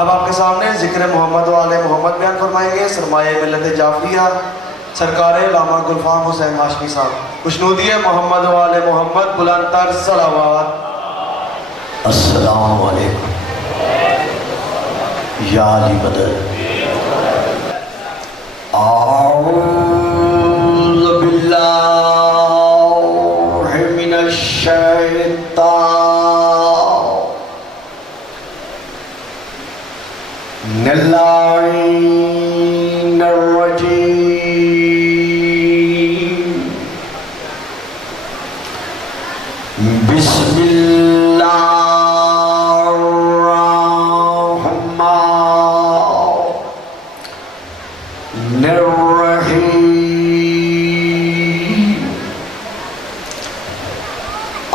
اب آپ کے سامنے ذکر محمد و آل محمد بیان فرمائیں گے سرمایہ ملت جعفریہ سرکار علامہ گلفام حسین ہاشمی صاحب. خوشنودی محمد و آل محمد بلند تر صلوات. السلام علیکم یا علی مدد. اعوذ باللہ من الشیطان اللعین الرجیم. بسم اللہ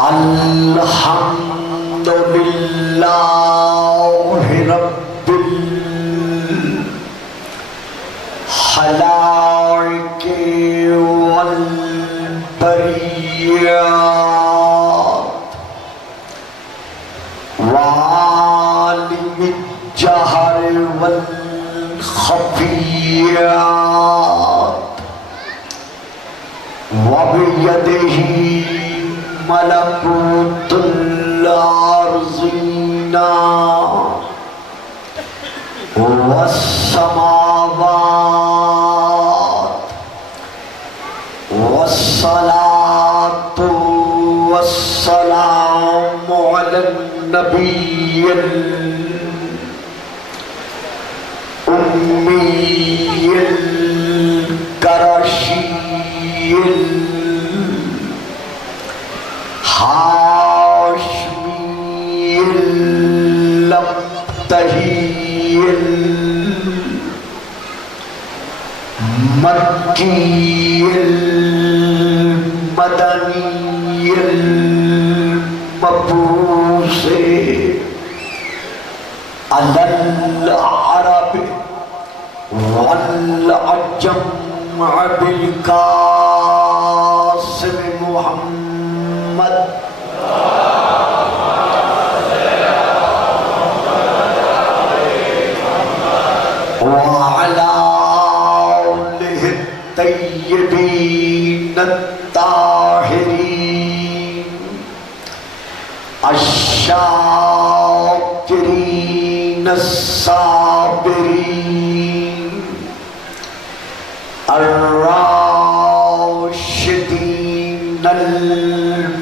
الحمد للہ رب الخلائق والبریات وعالم الجہر والخفیات وبیدہ ملکوت الارضین والسماوات والصلاة والسلام علی النبی الأمی القرشی ہاشمی الابتہی المکی المدنی المبعوث علی العرب والعجم بالقاسم محمد وعلى آله الطيبين الطاهرين الشاكرين الصابرين الراشدين المهديين.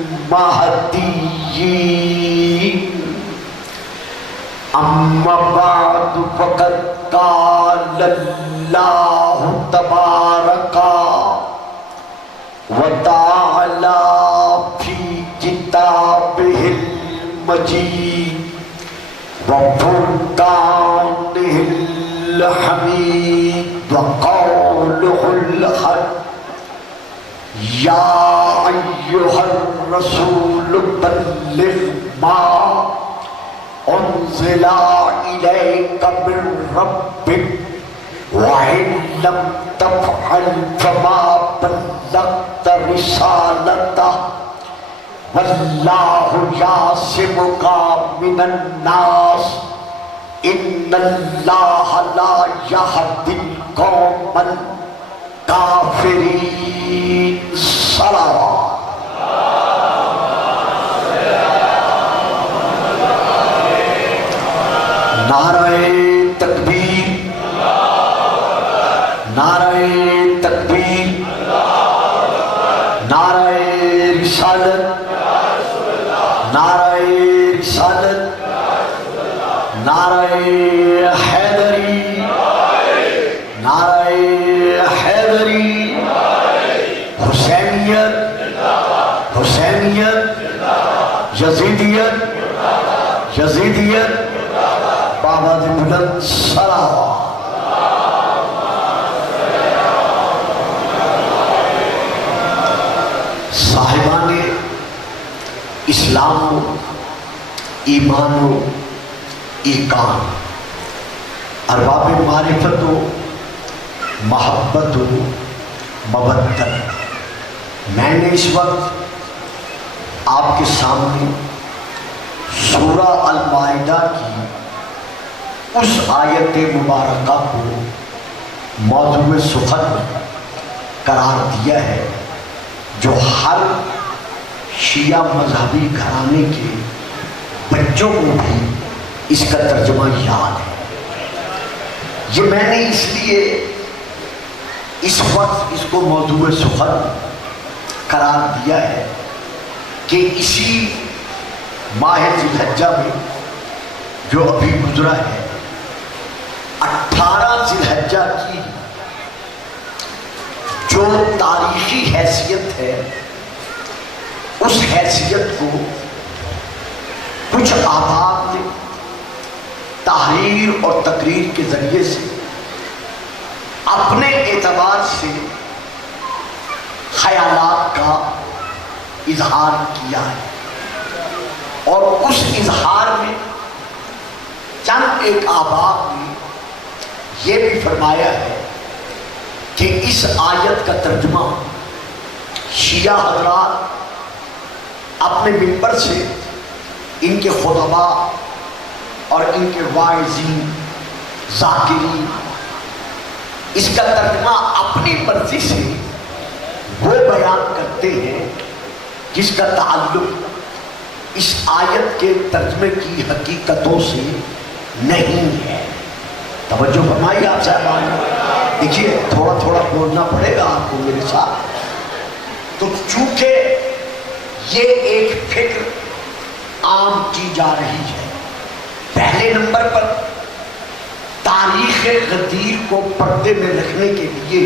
اما بعد فقد قال اللہ تبارک وتعالی فی کتابہ المجید وفرقانہ الحمید وقولہ الحق. یا ایہا الرسول بلغ ما انزل الیک من ربک وَإِن لَّمْ تَفْعَلْ فَمَا بَلَّغْتَ رِسَالَتَهُ وَاللَّهُ يَعْصِمُكَ مِنَ النَّاسِ إِنَّ اللَّهَ لَا يَهْدِي الْقَوْمَ الْكَافِرِينَ. صلوات. نعرہ تکبیر، نعرہ تکبیر، نعرہ رسالت، نعرہ رسالت، نعرہ حیدری، نعرہ حیدری. حسینیت، حسینیت، یزیدیت، یزیدیت. بابا دی بلند صلوات. صاحبان اسلام و ایمان و ایقان، ارباب معرفت و محبت و مودت، میں نے اس وقت آپ کے سامنے سورہ المائدہ کی اس آیت مبارکہ کو موضوع سخن قرار دیا ہے جو ہر شیعہ مذہبی گھرانے کے بچوں کو بھی اس کا ترجمہ یاد ہے۔ یہ میں نے اس لیے اس وقت اس کو موضوع سخن قرار دیا ہے کہ اسی ماہ ذی الحجہ میں جو ابھی گزرا ہے 18 ذی الحجہ کی جو تاریخی حیثیت ہے اس حیثیت کو کچھ آباد نے تحریر اور تقریر کے ذریعے سے اپنے اعتبار سے خیالات کا اظہار کیا ہے، اور اس اظہار میں چند ایک آباد نے یہ بھی فرمایا ہے کہ اس آیت کا ترجمہ شیعہ حضرات اپنے منبر سے ان کے خطباء اور ان کے واعظین ذاکرین اس کا ترجمہ اپنی مرضی سے وہ بیان کرتے ہیں جس کا تعلق اس آیت کے ترجمے کی حقیقتوں سے نہیں ہے۔ توجہ فرمائیے آپ صاحبان، دیکھیے تھوڑا تھوڑا بولنا پڑے گا آپ کو میرے ساتھ۔ تو چونکہ یہ ایک فکر عام کی جا رہی ہے، پہلے نمبر پر تاریخ غدیر کو پردے میں رکھنے کے لیے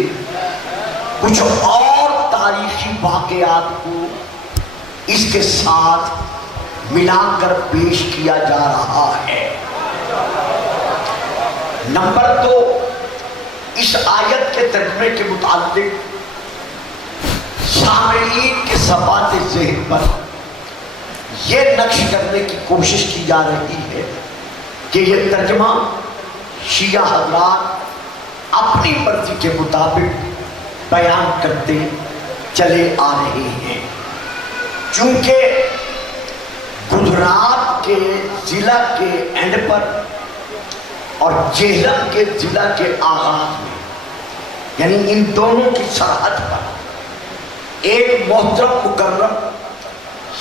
کچھ اور تاریخی واقعات کو اس کے ساتھ ملا کر پیش کیا جا رہا ہے۔ نمبر دو، اس آیت کے ترجمے کے متعلق سامعین کے ثبات ذہن پر یہ نقش کرنے کی کوشش کی جا رہی ہے کہ یہ ترجمہ شیعہ حضرات اپنی مرضی کے مطابق بیان کرتے چلے آ رہے ہیں، چونکہ گجرات کے ضلع کے اینڈ پر اور جہلم کے ضلع کے آغاز میں، یعنی ان دونوں کی سرحد پر ایک محترم مکرم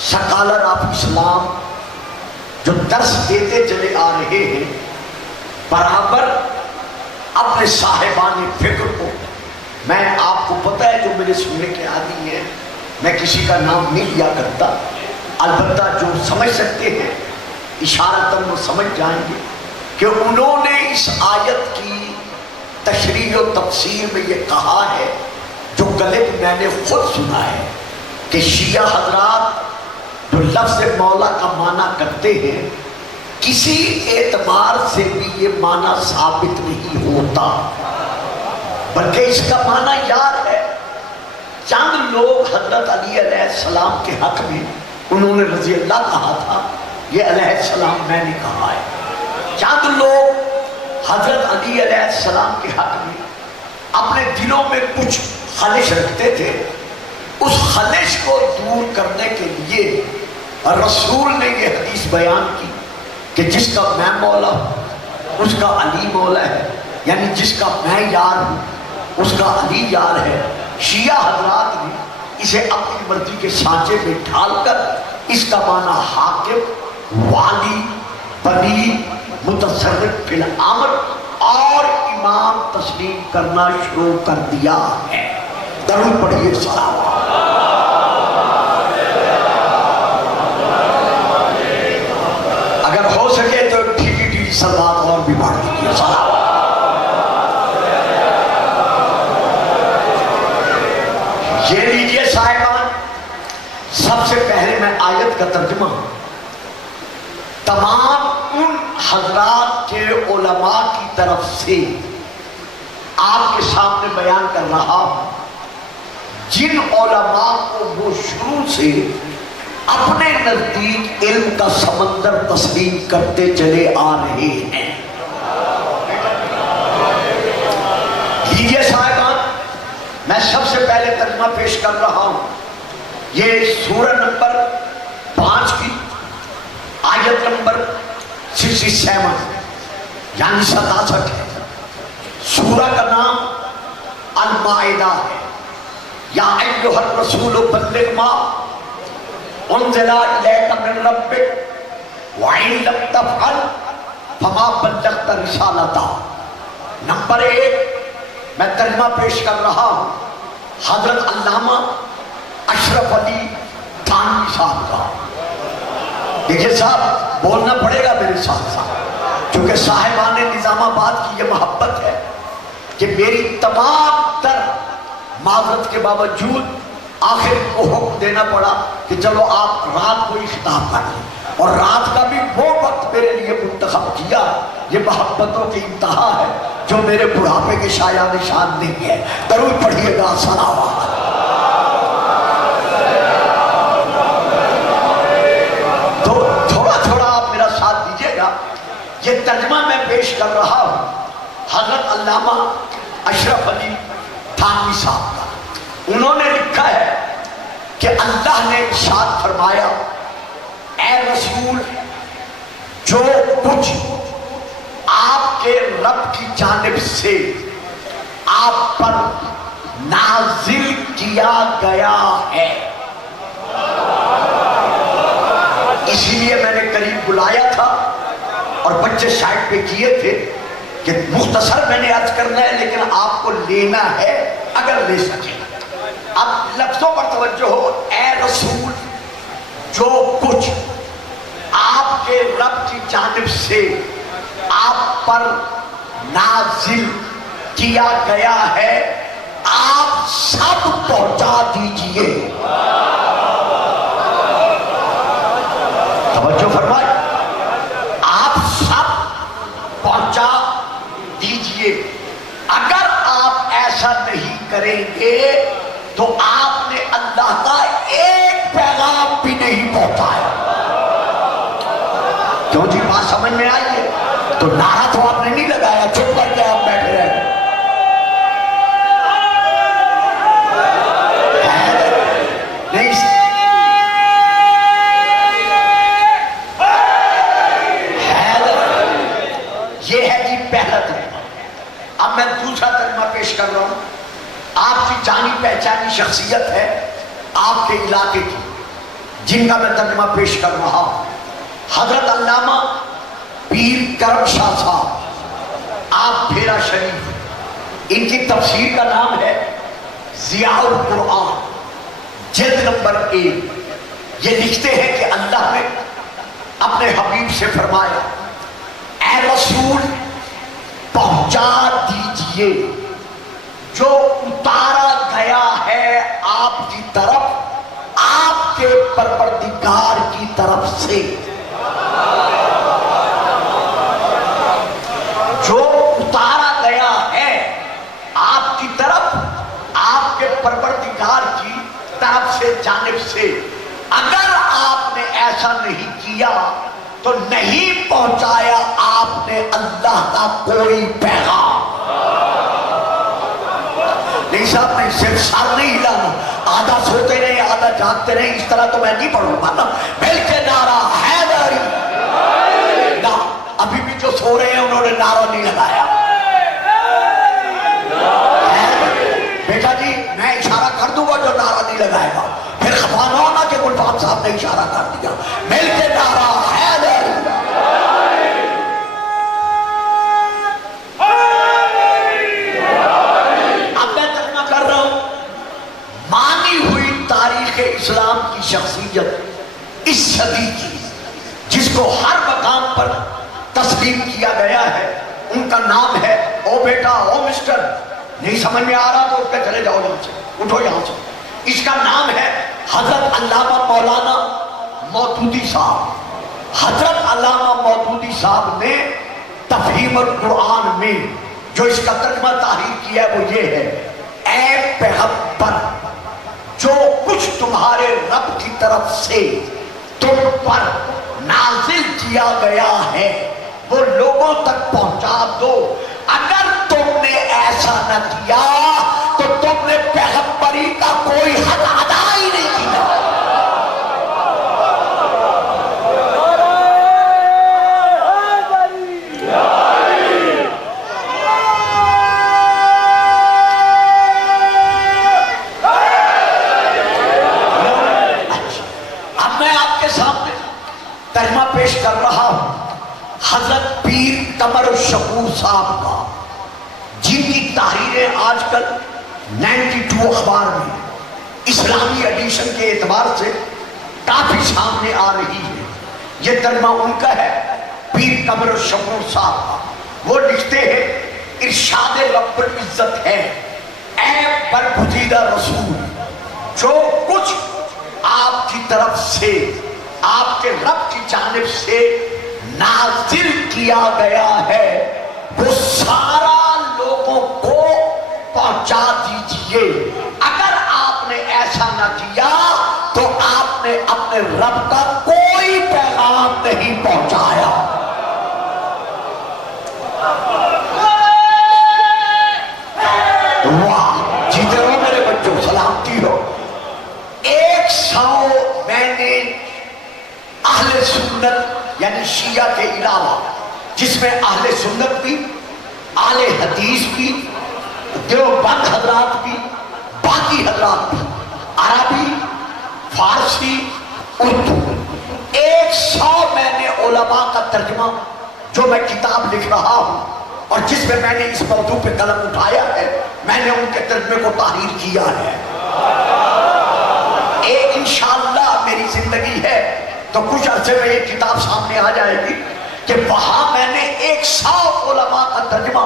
سکالر آف اسلام جو درس دیتے چلے آ رہے ہیں، برابر اپنے صاحبان فکر کو، میں آپ کو پتہ ہے جو میرے سننے کے عادی ہیں، میں کسی کا نام نہیں لیا کرتا، البتہ جو سمجھ سکتے ہیں اشارتاً وہ سمجھ جائیں گے کہ انہوں نے اس آیت کی تشریح و تفسیر میں یہ کہا ہے جو غالب میں نے خود سنا ہے کہ شیعہ حضرات جو لفظ مولا کا معنی کرتے ہیں کسی اعتبار سے بھی یہ معنی ثابت نہیں ہوتا، بلکہ اس کا معنی یاد ہے چند لوگ حضرت علی علیہ السلام کے حق میں انہوں نے رضی اللہ کہا تھا، یہ علیہ السلام میں نے کہا ہے۔ چند لوگ حضرت علی علیہ السلام کے حق میں اپنے دلوں میں کچھ خلش رکھتے تھے، اس خلش کو دور کرنے کے لیے رسول نے یہ حدیث بیان کی کہ جس کا میں مولا ہوں اس کا علی مولا ہے، یعنی جس کا میں یار ہوں اس کا علی یار ہے۔ شیعہ حضرات نے اسے اپنی مرضی کے سانچے میں ڈھال کر اس کا معنی حاکم، والی، ولی، متصرف فی الامر اور امام تسلیم کرنا شروع کر دیا ہے۔ درود پڑھیے صلوات۔ اگر ہو سکے تو ٹھیکی صلوات اور بھی بڑھ دیجیے صلوات۔ یہ لیجئے صاحبان، سب سے پہلے میں آیت کا ترجمہ تمام ان حضرات کے علماء کی طرف سے آپ کے سامنے بیان کر رہا ہوں جن علماء کو وہ شروع سے اپنے نزدیک علم کا سمندر تسلیم کرتے چلے آ رہے ہیں۔ لیجئے صاحبان، میں سب سے پہلے ترجمہ پیش کر رہا ہوں، یہ سورہ نمبر 5 کی آیت نمبر 67، یعنی 67 ہے. سورہ کا نام المائدہ ہے. یا ایھا الرسول بلغ ما انزل الیک من ربک وان لم تفعل فما بلغت رسالتہ. نمبر 1 میں ترجمہ پیش کر رہا ہوں حضرت علامہ اشرف علی تھانوی صاحب کا. دیکھیے صاحب بولنا پڑے گا میرے ساتھ ساتھ، کیونکہ صاحبان نظام آباد کی یہ محبت ہے کہ میری تمام تر معذرت کے باوجود آخر کو حکم دینا پڑا کہ چلو آپ رات کو ہی خطاب کر لیں، اور رات کا بھی وہ وقت میرے لیے منتخب کیا. یہ محبتوں کی انتہا ہے جو میرے بڑھاپے کے شایع نشان نہیں ہے. درود پڑھیے گا. صلوات. تو تھوڑا تھوڑا آپ میرا ساتھ دیجئے گا. یہ ترجمہ میں پیش کر رہا ہوں حضرت علامہ اشرف علی تھانوی صاحب کا. انہوں نے لکھا ہے کہ اللہ نے ارشاد فرمایا اے رسول جو کچھ آپ کے رب کی جانب سے آپ پر نازل کیا گیا ہے. اسی لیے میں نے قریب بلایا تھا اور بچے سائڈ پہ کیے تھے کہ مختصر میں نے عرض کرنا ہے لیکن آپ کو لینا ہے اگر لے سکیں. اب لفظوں پر توجہ ہو. اے رسول جو کچھ آپ کے رب کی جانب سے آپ پر نازل کیا گیا ہے آپ سب پہنچا دیجئے. توجہ فرمائے. آپ سب پہنچا دیجئے. اگر آپ ایسا نہیں کریں گے تو آپ نے اللہ کا ایک پیغام بھی نہیں پہنچایا. کیوں جی بات سمجھ میں آئی ہے؟ تو نعرہ تو آپ نے نہیں لگایا، چپ کر کے آپ بیٹھ رہے ہیں. نہیں یہ ہے جی پہلا ترجمہ. اب میں دوسرا ترجمہ پیش کر رہا ہوں. آپ کی جانی پہچانی شخصیت ہے آپ کے علاقے کی جن کا میں ترجمہ پیش کر رہا ہوں. حضرت علامہ پیر کرم شاہ صاحب آپ پھیرا شریف. ان کی تفسیر کا نام ہے ضیاء القرآن جلد نمبر 1. یہ لکھتے ہیں کہ اللہ نے اپنے حبیب سے فرمایا اے رسول پہنچا دیجئے جو اتارا گیا ہے آپ کی طرف آپ کے پروردگار کی طرف سے. جو اتارا گیا ہے آپ کی طرف آپ کے پروردگار کی طرف سے جانب سے. اگر آپ نے ایسا نہیں کیا تو نہیں پہنچایا آپ نے اللہ کا کوئی پیغام. نہیں صاحب نہیں، صرف سر نہیں ہلانا، آدھا سوتے رہے آدھا جاگتے رہے. اس طرح تو میں نہیں پڑھوں گا نا. مل کے نعرہ حیدری. نہ ابھی بھی جو سو رہے ہیں انہوں نے نعرہ نہیں لگایا. بیٹا جی میں اشارہ کر دوں گا جو نعرہ نہیں لگائے گا پھر خفا نہ ہونا کہ گلفام صاحب نے اشارہ کر دیا. مل کے نعرہ حیدری. اب میں ترجمہ کر رہا ہوں. مانی ہوئی تاریخ اسلام کی شخصیت اس صدی کی جس کو ہر مقام پر تسلیم کیا گیا ہے ان کا نام ہے او بیٹا او مسٹر. نہیں سمجھ میں آ رہا تو اٹھ کے چلے جاؤ یہاں سے، اٹھو یہاں سے. اس کا نام ہے حضرت علامہ مولانا مودودی صاحب. حضرت علامہ مودودی صاحب نے تفہیم القرآن میں جو اس کا ترجمہ تحریر کیا ہے وہ یہ ہے اے پیغمبر جو کچھ تمہارے رب کی طرف سے تم پر نازل کیا گیا ہے وہ لوگوں تک پہنچا دو. اگر تم نے ایسا نہ کیا تو تم نے پیغمبری کا کوئی حق ادا ہی نہیں کیا. الشکور صاحب کا، جن کی تحریریں آج کل 92 اخبار میں اسلامی ایڈیشن کے اعتبار سے کافی سامنے آ رہی ہے. یہ ترجمہ ان کا ہے، پیر قمر الشکور صاحب کا. وہ لکھتے ہیں ارشاد رب العزت ہے، اے برگزیدہ رسول، جو کچھ آپ کی طرف سے، آپ کے رب کی جانب سے نازل کیا گیا ہے، وہ سارا لوگوں کو پہنچا دیجئے. اگر آپ نے ایسا نہ کیا تو آپ نے اپنے رب کا کوئی پیغام نہیں پہنچایا. واہ، جیتے رہو میرے بچوں، سلامتی ہو. 100 میں نے اہل سنت یعنی شیعہ کے علاوہ، جس میں اہل سنت بھی، اہل حدیث بھی، دیوبند حضرات بھی، باقی حضرات بھی، عربی، فارسی، اردو، 100 میں نے علماء کا ترجمہ جو میں کتاب لکھ رہا ہوں اور جس میں میں نے اس موضوع پہ قلم اٹھایا ہے، میں نے ان کے ترجمے کو تحریر کیا ہے. انشاءاللہ میری زندگی ہے تو کچھ عرصے میں یہ کتاب سامنے آ جائے گی کہ وہاں میں نے 100 علماء کا ترجمہ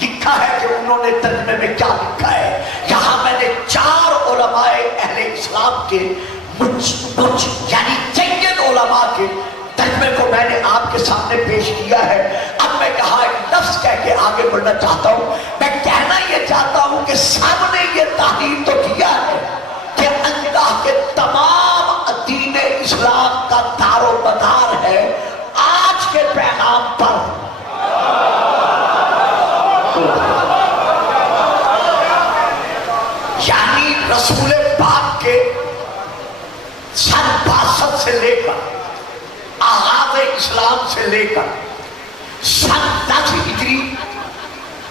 لکھا ہے کہ انہوں نے ترجمے میں کیا لکھا ہے. یہاں میں نے 4 علماء اہل اسلام کے یعنی سید علماء کے ترجمے کو میں نے آپ کے سامنے پیش کیا ہے. اب میں کہا ایک لفظ کہہ کے آگے بڑھنا چاہتا ہوں. میں کہنا یہ چاہتا ہوں کہ سب نے یہ تحریر تو کیا ہے کہ اللہ کے تمام دین اسلام کا دار و مدار ہے آج کے پیغام پر. یعنی رسول پاک کے سن 62 سے لے کر آغاز اسلام سے لے کر سن 10 ہجری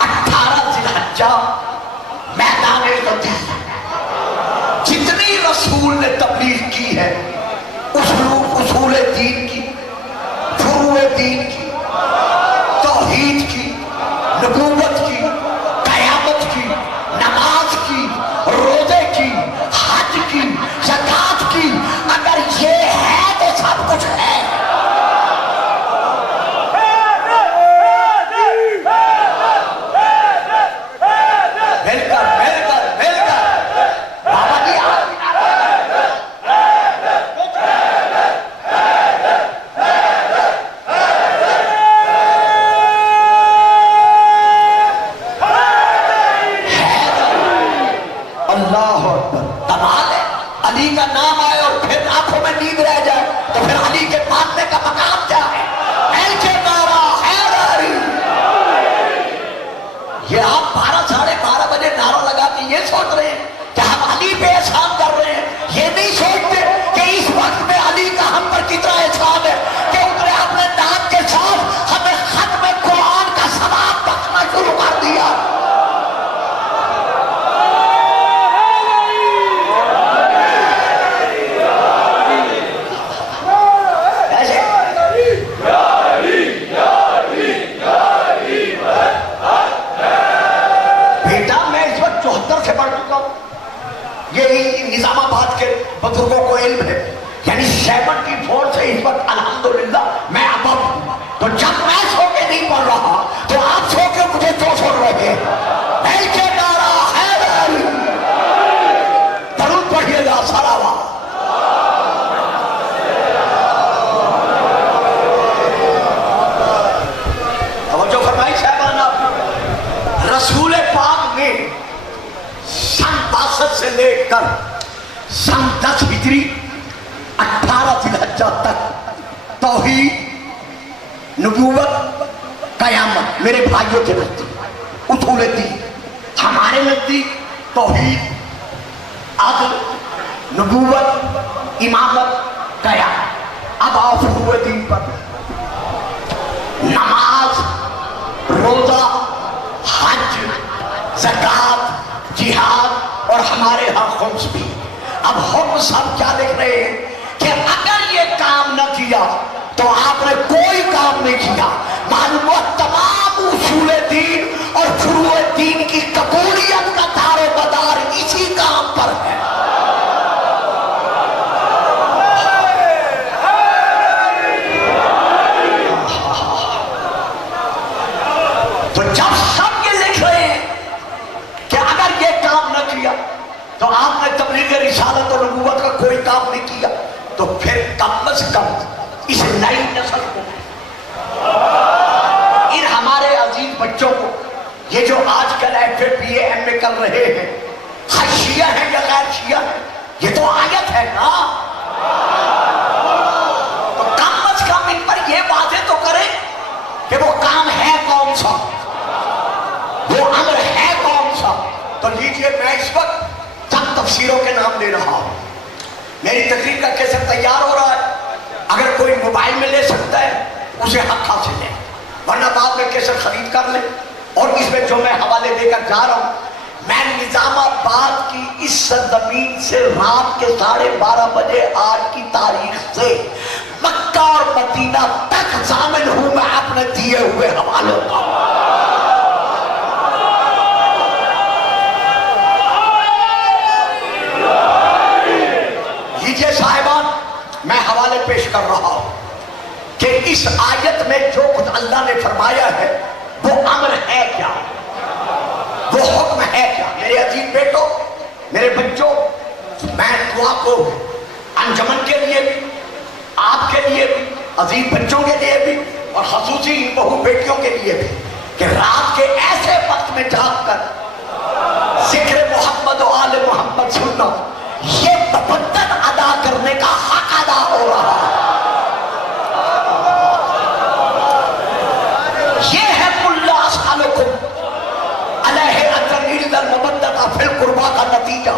18 ذی الحجہ میدان غدیر جتنی رسول نے تبلیغ کی ہے، اصول دین کی، فروع دین کی، توحید کی، نبوت کی، قیامت کی، نماز کی، روزے کی، حج کی، زکات کی، اگر یہ ہے تو سب کچھ ہے. بزرگوں کو علم ہے یعنی 74 سے اس وقت الحمدللہ میں اب تو جب میں سو کے نہیں پڑھ رہا تو آپ سو کے مجھے تو سن رہے ہیں. کے نعرہ حیدر درود پڑھیے گا سراوا. توجہ فرمائی صاحبان آپ. رسول پاک نے سن 62 سے لے کر سن 10 ہجری 18 ذی الحجہ تک توحید، نبوت، قیامت میرے بھائیوں کے نزدیک اصول دین، ہمارے نزدیک توحید، عدل، نبوت، امامت، قیامت. اب آؤ فروع دین پر. نماز، روزہ، حج، زکات، جہاد اور ہمارے ہاں خمس بھی. اب ہم سب کیا دیکھ رہے ہیں کہ اگر یہ کام نہ کیا تو آپ نے کوئی کام نہیں کیا. معلوم ہوا تمام پھر کم از کم اس نئی نسل کو، ان ہمارے عزیز بچوں کو، یہ جو آج کل F A P A M اے کر رہے ہیں، شیعہ ہیں یا غیر شیعہ ہیں، یہ تو آیت ہے نا، تو کم از کم ان پر یہ واضح تو کریں کہ وہ کام ہے کون سا، وہ امر ہے کون سا۔ تو لیجئے میں اس وقت چند تفسیروں کے نام لے رہا ہوں، میری تقریر کا کیسٹ تیار ہو رہا ہے، اگر کوئی موبائل میں لے سکتا ہے اسے حق حاصل ہے، ورنہ بعد میں کیسٹ خرید کر لے۔ اور اس میں جو میں حوالے دے کر جا رہا ہوں، میں نظام آباد کی اس سرزمین سے رات کے 12:30 بجے آج کی تاریخ سے مکہ اور مدینہ تک ضامن ہوں میں اپنے دیے ہوئے حوالوں کا۔ لیجئے صاحبان، میں حوالے پیش کر رہا ہوں کہ اس آیت میں جو کچھ اللہ نے فرمایا ہے وہ امر ہے کیا، وہ حکم ہے کیا۔ میرے عزیز بیٹوں، میرے بچوں، میں دعا کو انجمن کے لیے بھی، آپ کے لیے بھی، عزیز بچوں کے لیے بھی، اور خصوصی بہو بیٹیوں کے لیے بھی، کہ رات کے ایسے وقت میں جاگ کر ذکر محمد و آل محمد سننا، یہ مبدل ادا کرنے کا حق ادا ہو رہا ہے۔ یہ ہے کل اسالکم علیہ اجر الا المودۃ فی القربیٰ کا نتیجہ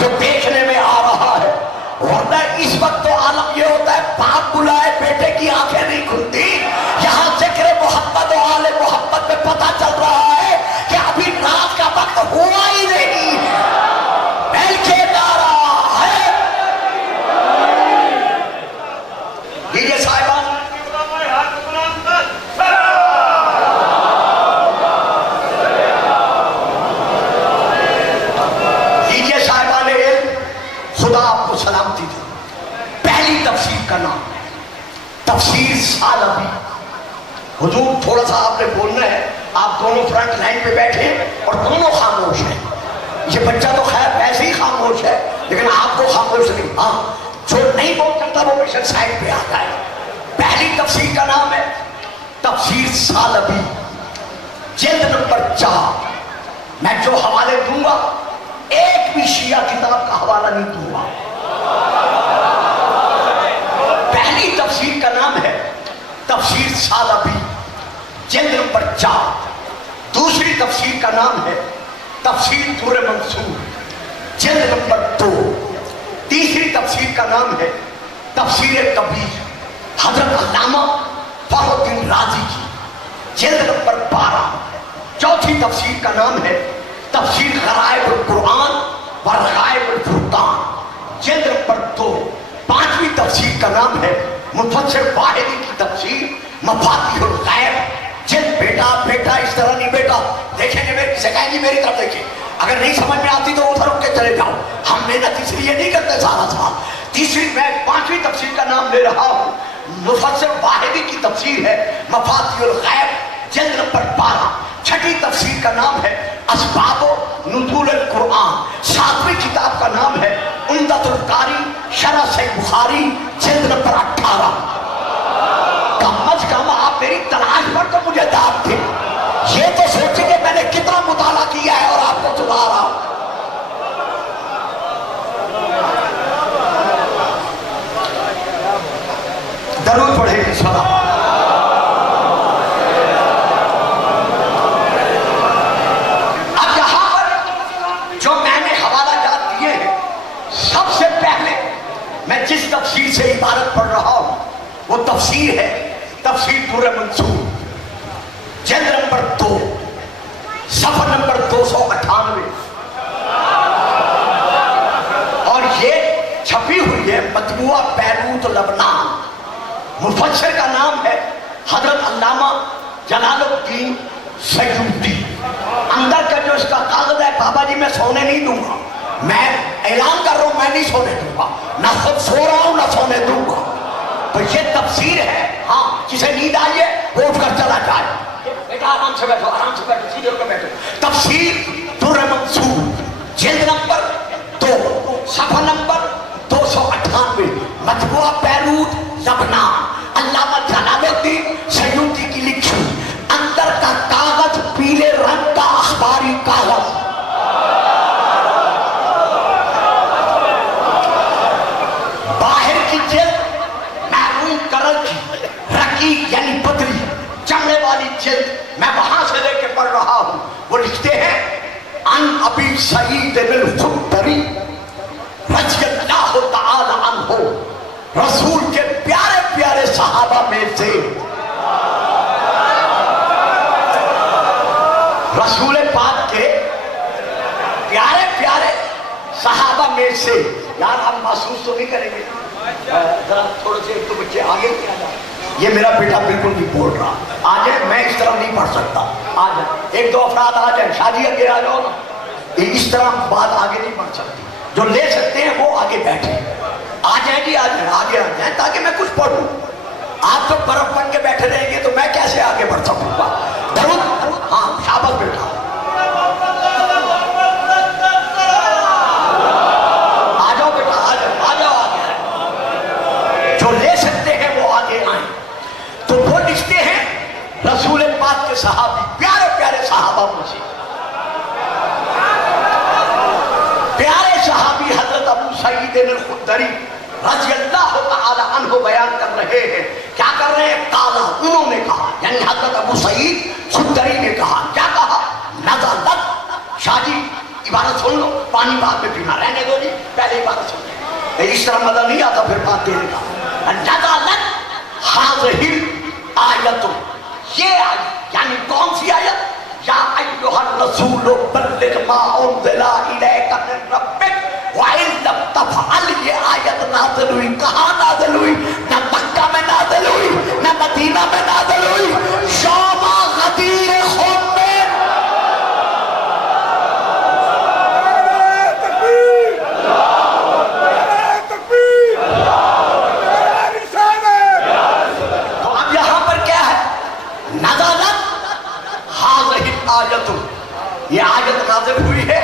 جو دیکھنے میں آ رہا ہے۔ ورنہ اس وقت تو عالم یہ ہوتا ہے، باپ بلائے بیٹے کی آنکھیں نہیں کھلتی، یہاں ذکر محمد و آل محمد میں پتہ چل رہا ہے کہ ابھی رات کا وقت ہوا ہی نہیں، بلکہ جا رہا ہے۔ یہ صاحبان، خدا آپ کو سلامتی دے۔ پہلی تفسیر کا نام ہے تفسیر ثعلبی۔ حضور تھوڑا سا آپ نے بولنا ہے، آپ دونوں فرنٹ لائن پہ بیٹھے اور دونوں خاموش ہیں۔ یہ بچہ تو خیر ویسے ہی خاموش ہے، لیکن آپ کو خاموش نہیں، ہاں جو نہیں بول سکتا وہ پیچھے سائڈ پہ آ جائے۔ پہلی تفسیر کا نام ہے تفسیر ثعلبی، جلد نمبر 4۔ میں جو حوالے دوں گا ایک بھی شیعہ کتاب کا حوالہ نہیں دوں گا۔ پہلی تفسیر کا نام ہے تفسیر ثعلبی، جلد نمبر 4۔ دوسری تفسیر کا نام ہے تفسیر در منصور، جلد نمبر 2۔ تیسری تفسیر کا نام ہے تفسیر کبیر، حضرت علامہ فخر الدین رازی کی، جلد نمبر 12۔ چوتھی تفسیر کا نام ہے تفسیر غرائب القرآن و رغائب الفرقان، جلد نمبر 2۔ پانچویں تفسیر کا نام ہے مفسر واحدی کی تفسیر مفاتیح الغیب، جلد بیٹا اس طرح نہیں بیٹا، دیکھیں گے میری کہیں گی میری طرف دیکھیں، اگر نہیں سمجھ میں آتی تو ادھر اٹھ کے چلے جاؤ، ہم محنت اس لیے نہیں کرتے سارا سال۔ تیسری میں پانچویں تفسیر کا نام لے رہا ہوں، مفسر واحدی کی تفسیر ہے مفاتیح الغیب، جلد نمبر 12۔ چھٹی تفسیر کا نام ہے اسباب نزول القرآن، ساتویں کتاب کا نام ہے عمدۃ القاری شرح صحیح بخاری، جلد نمبر 18۔ کم از کم آپ میری تلاش پر تو مجھے داد تھے، یہ تو سوچیں کہ میں نے کتنا مطالعہ کیا ہے اور آپ کو سنا رہا ہوں۔ درود پڑھے گی سلام۔ میں جس تفسیر سے عبارت پڑھ رہا ہوں وہ تفسیر ہے تفسیر در منصور، جلد نمبر 2، صفحہ نمبر 298، اور یہ چھپی ہوئی ہے مطبوعہ بیروت لبنان۔ مفسر کا نام ہے حضرت علامہ جلال الدین سیوطی۔ اندر کا جو اس کا کاغذ ہے، بابا جی میں سونے نہیں دوں گا، میں اعلان کر رہا ہوں میں نہیں سونے دوں گا، نہ خود سو رہا ہوں نہ سونے دوں گا۔ تو یہ تفسیر ہے، ہاں جسے نیند آئی ہے وہ اٹھ کر چلا جائے، بیٹا آرام سے بیٹھو، آرام سے بیٹھو، سیدھے ہو کر بیٹھو۔ تفسیر در منصور، جلد نمبر 2، صفحہ نمبر 298، مطبوعہ بیروت لبنان، علامہ جلالالدین سیوطی کی لکھی، اندر کا کاغذ پیلے رنگ کا اخباری کاغذ، باہر کی جلد محروم کرل کی رقیق یعنی پتلی چمڑے والی جلد، میں وہاں سے لے کے پڑھ رہا ہوں۔ وہ لکھتے ہیں ان ابی سعید الخدری رضی اللہ تعالی عنہ، رسول کے پیارے پیارے صحابہ میں سے، رسول پاک کے پیارے پیارے صحابہ میں سے۔ یار ہم محسوس تو نہیں کریں گے، ذرا تھوڑے سے ایک دو بچے آگے کیا جائے، یہ میرا بیٹا بالکل نہیں بول رہا، آ جائے، میں اس طرح نہیں پڑھ سکتا، آ جائے، ایک دو افراد آ جائیں، شادی آگے آ جاؤ نا، اس طرح بات آگے نہیں بڑھ سکتی، جو لے سکتے ہیں وہ آگے بیٹھے، آ جائیں جی، آ جائیں، آگے آ جائیں تاکہ میں کچھ پڑھوں۔ آپ تو برف بن کے بیٹھے رہیں گے تو میں کیسے آگے بڑھ سکوں گا؟ درود، ہاں شاباش بیٹا، آ جاؤ بیٹا، آ جاؤ، آ جاؤ آگے، جو لے سکتے ہیں وہ آگے آئیں۔ تو وہ لکھتے ہیں رسول پاک کے صحابی، پیارے پیارے صحابہ مجھے، پیارے صحابی حضرت ابو سعید الخدری رضی اللہ تعالی عنہ بیان کر رہے ہیں۔ کیا کر رہے ہیں؟ قالا، انہوں نے کہا، یعنی حضرت ابو سعید خدری نے کہا، کیا کہا؟ نزلت، شاہ جی عبارت سن لو، پانی بعد میں پینا، رہنے دو جی، پہلے عبارت سن لیں، اس طرح مزہ نہیں آتا پھر بات دینے کا۔ نزلت حاضر آیت، یہ آیت یعنی کون سی آیت؟ یا ایھا الرسول بلغ ما انزل الیک من ربک وَإِن لَمْ تَفْعَلْ، یہ آیت نازل ہوئی، کہاں نازل ہوئی؟ نہ مکہ میں نازل ہوئی، نہ مدینہ میں نازل ہوئی، یوم غدیر خم میں۔ تو اب یہاں پر کیا ہے؟ نزلت ہذہ الآیت، یہ آیت نازل ہوئی ہے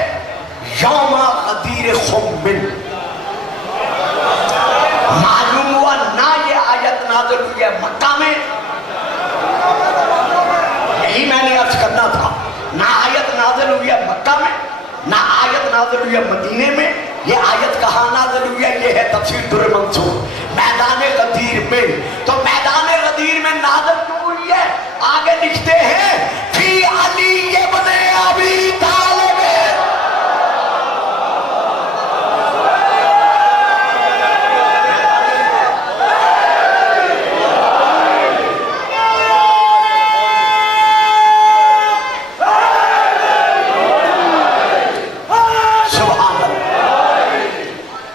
یوم غدیر خم میں۔ معلوم ہوا نہ یہ آیت نازل ہوئی ہے مکہ میں، یہی میں نے عرض کرنا تھا، نہ آیت نازل ہوئی ہے مکہ میں، نہ آیت نازل ہوئی ہے مدینے میں، یہ آیت کہاں نازل ہوئی ہے؟ یہ ہے تفسیر در منصور، میدان غدیر میں۔ تو میدان غدیر میں نازل کیوں ہوئی ہے؟ آگے لکھتے ہیں فی علی ابن ابی طالب،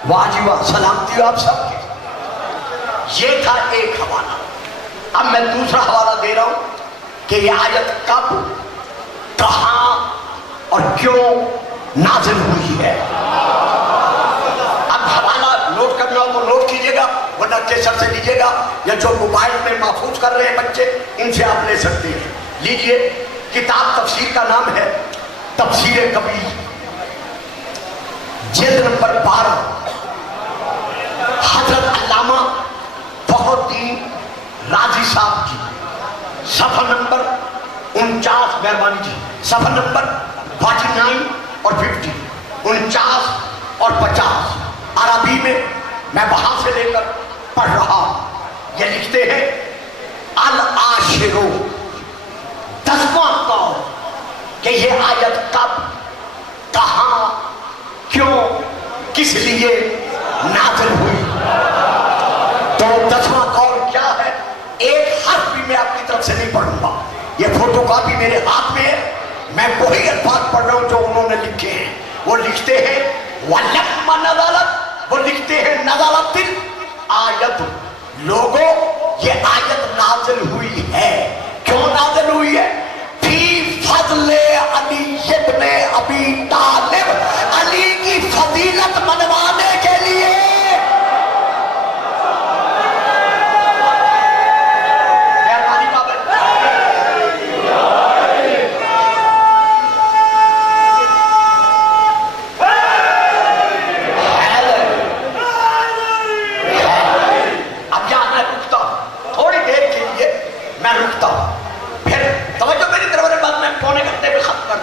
واجبہ سلامتی آپ سب کی۔ یہ تھا ایک حوالہ، اب میں دوسرا حوالہ دے رہا ہوں کہ یہ آیت کب، کہاں اور کیوں نازل ہوئی ہے۔ اب حوالہ نوٹ کرنا ہو تو نوٹ کیجئے گا، ورنہ کیسر سے لیجئے گا، یا جو موبائل میں محفوظ کر رہے ہیں بچے ان سے آپ لے سکتے ہیں۔ لیجئے، کتاب تفسیر کا نام ہے تفسیر کبیر، جلد نمبر 12، حضرت علامہ فخر الدین رازی صاحب کی، صفحہ نمبر 49، مہربانی جی، صفحہ نمبر 49 اور 50، 49 اور 50 عربی میں وہاں سے لے کر پڑھ رہا ہوں۔ یہ لکھتے ہیں العاشرو، 10واں قول کہ یہ آیت کب، کہاں، کیوں، کس لیے نازل ہوئی۔ تو 10واں قول کیا ہے؟ ایک حرف بھی میں اپنی طرف سے نہیں پڑھوں گا، یہ فوٹو کاپی میرے ہاتھ میں ہے، میں وہی الفاظ پڑھ رہا ہوں جو انہوں نے لکھے ہیں۔ وہ لکھتے ہیں وَلَمَّا نَزَلَتْ، وہ لکھتے ہیں نَزَلَتِ الْآیَتُ، لوگوں یہ آیت نازل ہوئی ہے، کیوں نازل ہوئی ہے؟ فی فضل علی ابن ابی طالب، علی کی فضیلت منوانے کے لیے۔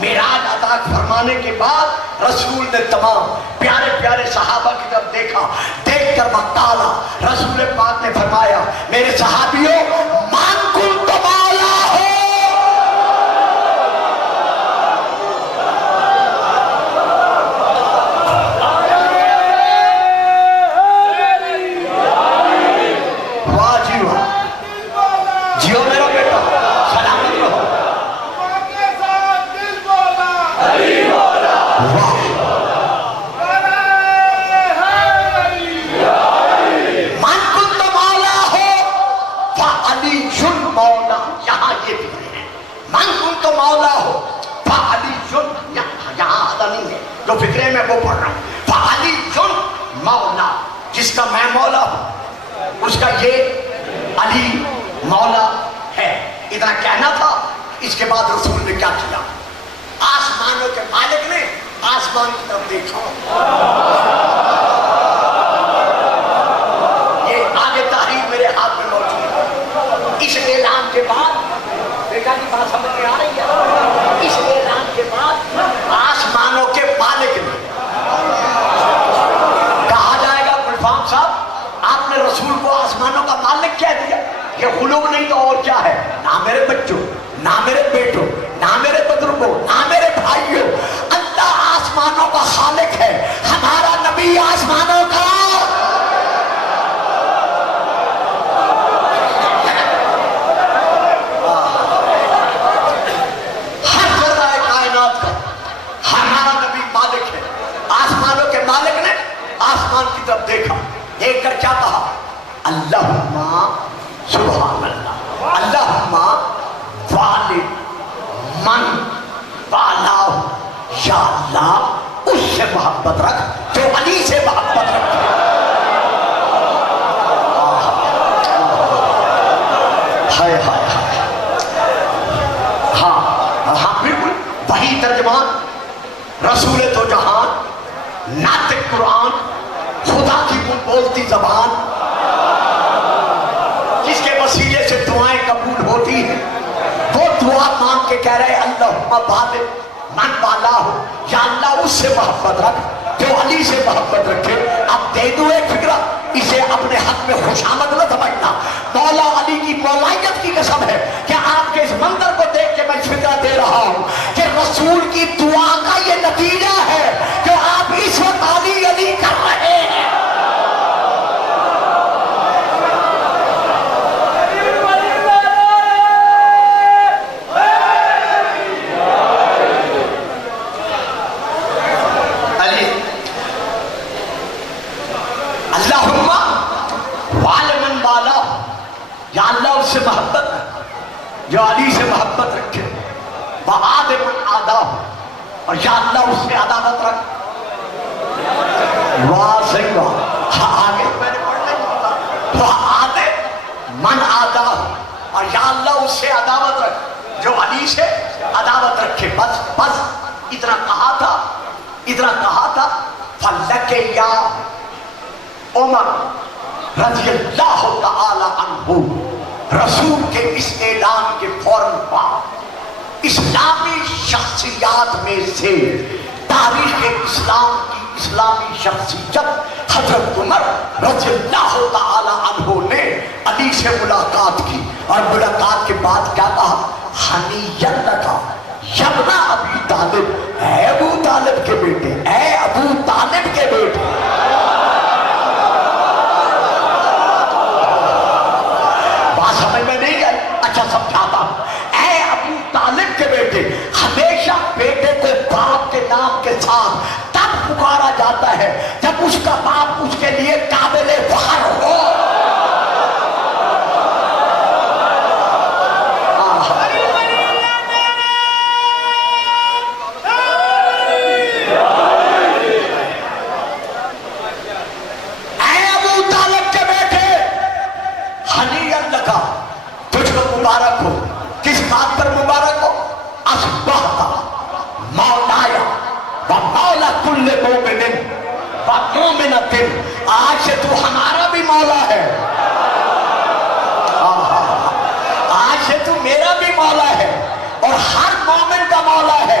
معراج عطا فرمانے کے بعد رسول نے تمام پیارے پیارے صحابہ کی طرف دیکھا، دیکھ کر وقالا رسول پاک نے فرمایا میرے صحابیوں مان کن تو مولا ہو، واہ جی واہ، جیو میرا بیٹا سلامت رہو، من کن تو مولا ہو فعلی جن مولا، یہاں یہ بھی ہے من کن تو مولا ہو فعلی جن، یہاں آدھا نہیں ہے جو فکرے میں وہ پڑھ رہا ہوں، فعلی جن مولا، جس کا میں مولا ہوں اس کا یہ علی مولا ہے۔ اتنا کہنا تھا، اس کے بعد رسول نے کیا کیا؟ آسمانوں کے مالک نے آسمان کی طرف دیکھا، یہ آگے تحریر میرے ہاتھ میں موجود ہے۔ اس اعلان کے بعد بیٹا کی بات سمجھ میں آ رہی ہے، اس اعلان کے بعد آسمانوں کے مالک نے کہا جائے گا گلفام صاحب آپ نے رسول کو آسمانوں کا مالک کہہ دیا، یہ غلو نہیں تو اور کیا ہے؟ نہ میرے بچوں، نہ میرے بیٹوں، نہ میرے بزرگوں، نہ میرے بھائیوں، اللہ آسمانوں کا خالق ہے، ہمارا نبی آسمانوں کا ہر ذرہ کائنات کا ہمارا نبی مالک ہے۔ آسمانوں کے مالک نے آسمان کی طرف دیکھا، دیکھ کر کیا کہا؟ اللہم سبحان اللہ، اللہم والی من والا، یا اللہ اس سے محبت رکھ جو علی سے محبت رکھے۔ ہائے ہائے ہائے، ہاں بالکل وہی ترجمان رسول تو جہان، ناطق قرآن، خدا کی بولتی زبان، جس کے وسیلے سے دعائیں قبول ہوتی ہیں، وہ دعا مانگ کے کہہ رہے اللہم بارک من والا ہو، یا اللہ اس سے محبت رکھ جو علی سے محبت رکھے۔ اب دے دوں ایک فکرہ، اسے اپنے حق میں خوشامد نہ سمجھنا، مولا علی کی مولائیت کی قسم ہے کہ آپ کے اس منظر کو دیکھ کے میں فکرہ دے رہا ہوں کہ رسول کی دعا کا یہ نتیجہ ہے جو آپ اس وقت علی علی کر رہے ہیں۔ یا اللہ اس سے محبت رکھ جو علی سے محبت رکھے، وعاد من آدھا، اور یا اللہ اس سے عداوت رکھ۔ واہ صحیح واہ، آگے میں نے پڑھنا ہی ہوتا، وعاد من آدھا، اور یا اللہ اس سے عداوت رکھ جو علی سے عداوت رکھے۔ بس بس اتنا کہا تھا، اتنا کہا تھا، فلک یا عمر رضی اللہ تعالی عنہ، رسول کے اس اعلان کے فوراً بعد اسلامی شخصیات میں سے تاریخ اسلام کی اسلامی شخصیت حضرت عمر رضی اللہ تعالی عنہ نے علی سے ملاقات کی، اور ملاقات کے بعد کیا کہا؟ حنیت لکا یبن ابی طالب، اے ابو طالب کے بیٹے، اے ابو طالب کے بیٹے۔ سمجھ میں نہیں آئی؟ اچھا سمجھاتا ہوں، اے ابو طالب کے بیٹے، ہمیشہ بیٹے کو باپ کے نام کے ساتھ تب پکارا جاتا ہے جب اس کا باپ اس کے لیے قابل فخر ہو۔ اے ابو طالب کے بیٹے، حنیت لکا، تجھ کو مبارک ہو۔ کس بات پر مبارک ہو؟ اصبحت مولایا و مولا کل مومن و مومنۃ، آج سے تو ہمارا بھی مولا ہے، آج سے تو میرا بھی مولا ہے، اور ہر مومن کا مولا ہے،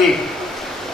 1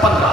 15।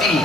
3।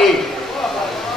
1,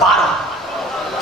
12,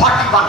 41।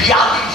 42।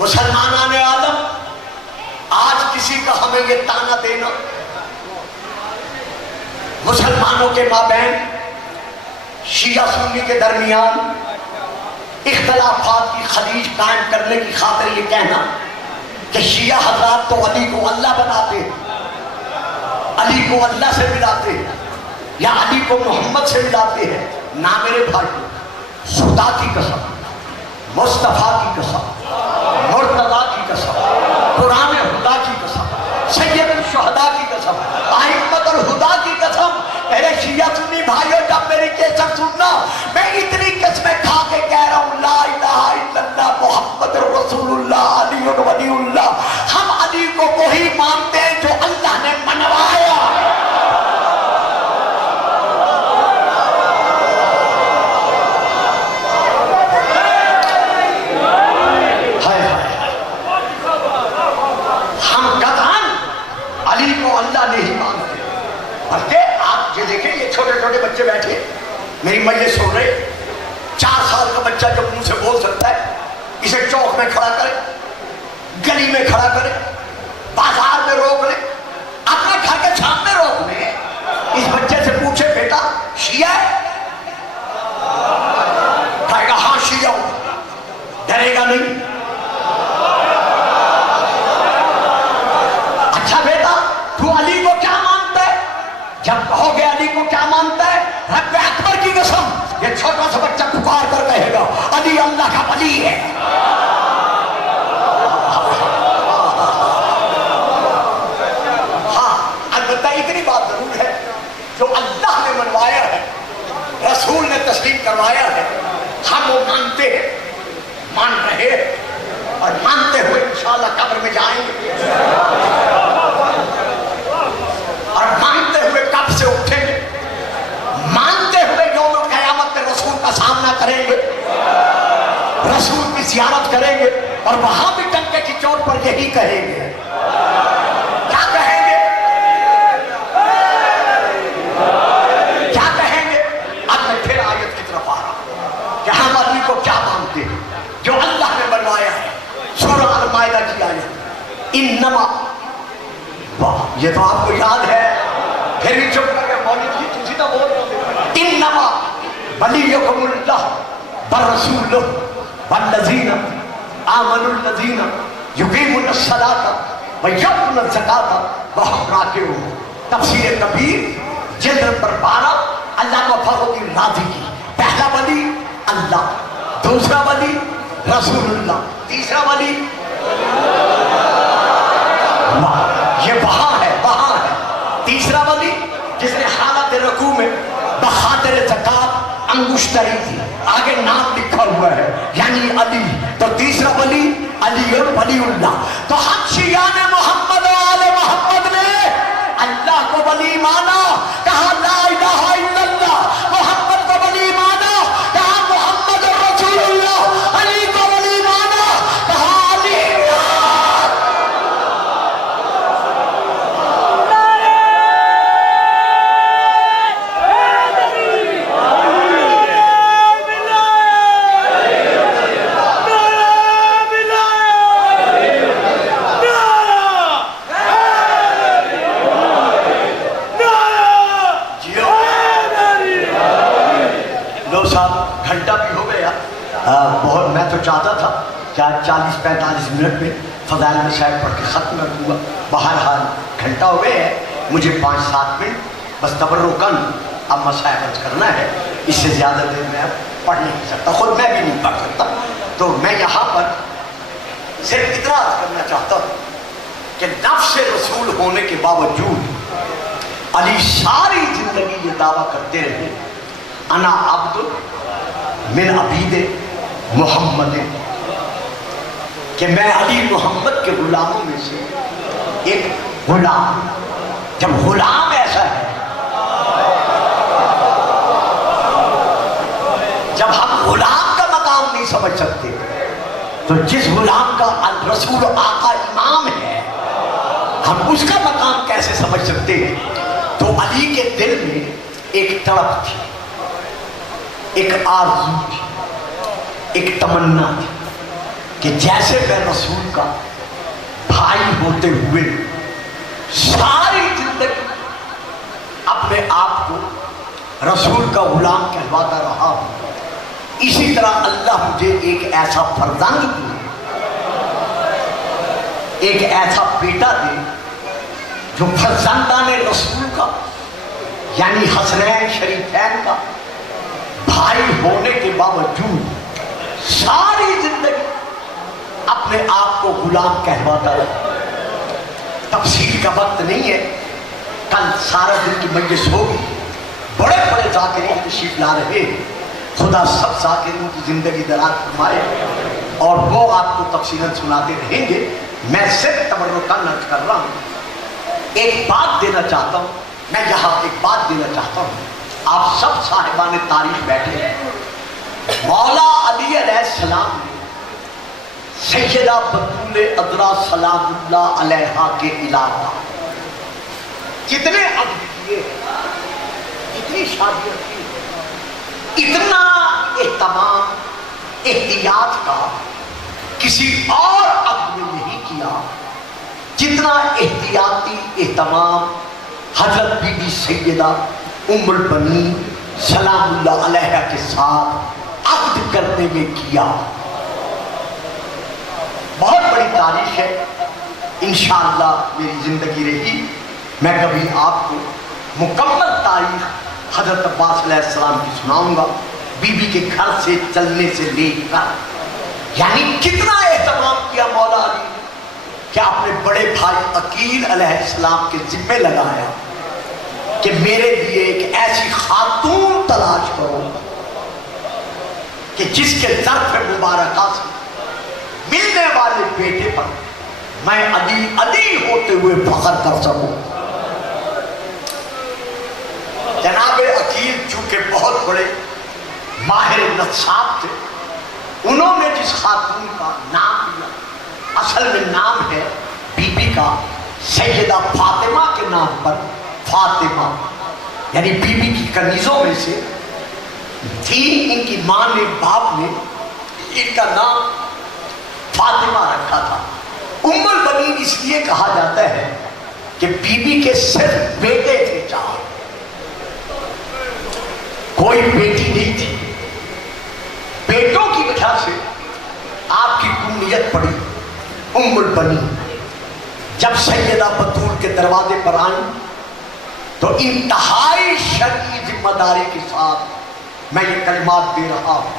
مسلمان عالم، آج کسی کا ہمیں یہ تانا دینا، مسلمانوں کے مابین شیعہ سنی کے درمیان اختلافات کی خلیج قائم کرنے کی خاطر یہ کہنا کہ شیعہ حضرات تو علی کو اللہ بناتے ہیں، علی کو اللہ سے ملاتے ہیں یا علی کو محمد سے ملاتے ہیں، نہ میرے بھائی، خدا کی قسم، مصطفیٰ کی قسم، مرتضیٰ کی قسم، قرآن خدا کی قسم، سید الشہداء کی قسم، ائمۃ الہدیٰ کی قسم، میرے شیعہ سنی بھائیوں جب میری کیسٹ سننا، میں اتنی قسمیں کھا کے کہہ رہا ہوں لا الہ الا اللہ محمد رسول اللہ علی ولی اللہ، ہم علی کو وہی مانتے ہیں جو اللہ نے منوایا۔ نہیں مانتے، بلکہ آپ یہ دیکھیں یہ چھوٹے چھوٹے بچے بیٹھے میری مجلس سن رہے، 4 سال کا بچہ جو منہ سے بول سکتا ہے، اسے چوک میں کھڑا کرے، گلی میں کھڑا کرے، بازار میں روک لے، اپنے گھر کے سامنے روک لے، اس بچے سے پوچھے بیٹا شیعہ ہے؟ کہے گا ہاں شیعہ ہوں، ڈرے گا نہیں۔ اچھا بیٹا تو علی کو کیا مانتا ہے؟ جب کہو گے علی کو کیا مانتا ہے، رب اکبر کی قسم یہ چھوٹا سا بچہ پکار کر کہے گا علی اللہ کا ولی ہے۔ ہاں البتہ اتنی بات ضرور ہے، جو اللہ نے منوایا ہے، رسول نے تسلیم کروایا ہے، ہم وہ مانتے ہیں، مان رہے اور مانتے ہوئے انشاءاللہ قبر میں جائیں گے، اور مانتے ہوئے کب سے اٹھیں گے، مانتے ہوئے یوم قیامت میں رسول کا سامنا کریں گے، رسول کی زیارت کریں گے، اور وہاں بھی ڈنکے کی چوٹ پر یہی کہیں گے، کیا کہیں گے؟ کیا کہیں گے؟ اب میں پھر آیت کی طرف آ رہا ہوں کہ ہم علی کو کیا مانتے ہیں جو اللہ نے بنوایا ہے۔ سورہ المائدہ کی آیت انما، یہ تو آپ کو یاد ہے، پھر بھی چپ کر کے مولوی جی تم سیدھا بول رہے، انما ولیکم اللہ والرسول والذین آمنوا الذین یقیمون الصلاۃ ویؤتون الزکاۃ وہم راکعون۔ تفسیر کبیر جلد نمبر 12 علامہ فخر الدین رازی کی۔ پہلا ولی اللہ، دوسرا ولی رسول اللہ، تیسرا ولی یہ وہاں ہے، وہاں ہے۔ تیسرا ولی جس نے حالت رکوع میں بخاطر زکات انگشت دری تھی، آگے نام لکھا ہوا ہے یعنی علی، تو تیسرا ولی علی ولی اللہ۔ تو ہم شیعان محمد و آل محمد نے اللہ کو ولی مانا، کہا لا الہ الا اللہ، محمد کو ولی مانا، کہا محمد رسول اللہ، علی کو ولی مانا، کہا علی۔ گھنٹہ بھی ہو گیا، بہت میں تو چاہتا تھا کہ 40-45 منٹ میں فضائل مسائل پڑھ کے ختم کر دوں گا، بہرحال گھنٹہ ہو گئے ہے، مجھے 5-7 منٹ بس تبرکاً اب مسائل کرنا ہے، اس سے زیادہ دیر میں اب پڑھ نہیں سکتا، خود میں بھی نہیں پڑھ سکتا۔ تو میں یہاں پر صرف اتنا عرض کرنا چاہتا ہوں کہ نفس رسول ہونے کے باوجود علی ساری زندگی یہ دعویٰ کرتے رہے انا عبد من عبید محمد، کہ میں علی محمد کے غلاموں میں سے ایک غلام۔ جب غلام ایسا ہے، جب ہم غلام کا مقام نہیں سمجھ سکتے تو جس غلام کا رسول آقا امام ہے ہم اس کا مقام کیسے سمجھ سکتے ہیں؟ تو علی کے دل میں ایک تڑپ تھی، ایک آرزو تھی، ایک تمنا تھی کہ جیسے میں رسول کا بھائی ہوتے ہوئے ساری زندگی اپنے آپ کو رسول کا غلام کہواتا رہا ہوں، اسی طرح اللہ مجھے ایک ایسا فرزند دے، ایک ایسا بیٹا دے جو فرزندان رسول کا یعنی حسنین شریفین کا بھائی ہونے کے باوجود ساری زندگی اپنے آپ کو غلام کہواتا رہا۔ تفصیل کا وقت نہیں ہے، کل سارا دن کی مجلس ہوگی، بڑے بڑے ذاکرین تشریف لا رہے ہیں، خدا سب ذاکرین کی زندگی دراز فرمائے اور وہ آپ کو تفصیلاً سناتے رہیں گے۔ میں صرف تبرکاً عرض کر رہا ہوں، ایک بات دینا چاہتا ہوں، میں یہاں ایک بات دینا چاہتا ہوں۔ آپ سب صاحبان تاریخ بیٹھے ہیں، مولا علی علیہ السلام نے سیدہ بطول عذرا سلام اللہ علیہا کے علاوہ کتنے عقد کیے، کتنی شادیاں کی، اتنا اہتمام احتیاط کا کسی اور عقد میں نہیں کیا جتنا احتیاطی اہتمام حضرت بی بی سیدہ ام البنین سلام اللہ علیہا کے ساتھ عقد کرنے میں کیا۔ بہت بڑی تاریخ ہے، انشاءاللہ میری زندگی رہی میں کبھی آپ کو مکمل تاریخ حضرت عباس علیہ السلام کی سناؤں گا، بی بی کے گھر سے چلنے سے لے کر، یعنی کتنا اہتمام کیا مولا علی نے کہ اپنے بڑے بھائی عقیل علیہ السلام کے ذمہ لگایا کہ میرے لیے ایک ایسی خاتون تلاش کرو کہ جس کے ظرف مبارکہ سے ملنے والے بیٹے پر میں علی علی ہوتے ہوئے فخر کر سکوں۔ جناب عقیل چونکہ بہت بڑے ماہر نصاب تھے، انہوں نے جس خاتون کا نام لیا اصل میں نام ہے بی بی کا سیدہ فاطمہ کے نام پر فاطمہ، یعنی بی بی کی کنیزوں میں سے تھی، ان کی ماں نے باپ نے ان کا نام فاطمہ رکھا تھا۔ ام البنین اس لیے کہا جاتا ہے کہ بی بی کے صرف بیٹے تھے، چار، کوئی بیٹی نہیں تھی۔ بیٹوں کی وجہ سے آپ کی کنیت پڑی ام البنین۔ جب سیدہ بطول کے دروازے پر آئیں تو انتہائی شرعی ذمہ داری کے ساتھ میں یہ کلمات دے رہا ہوں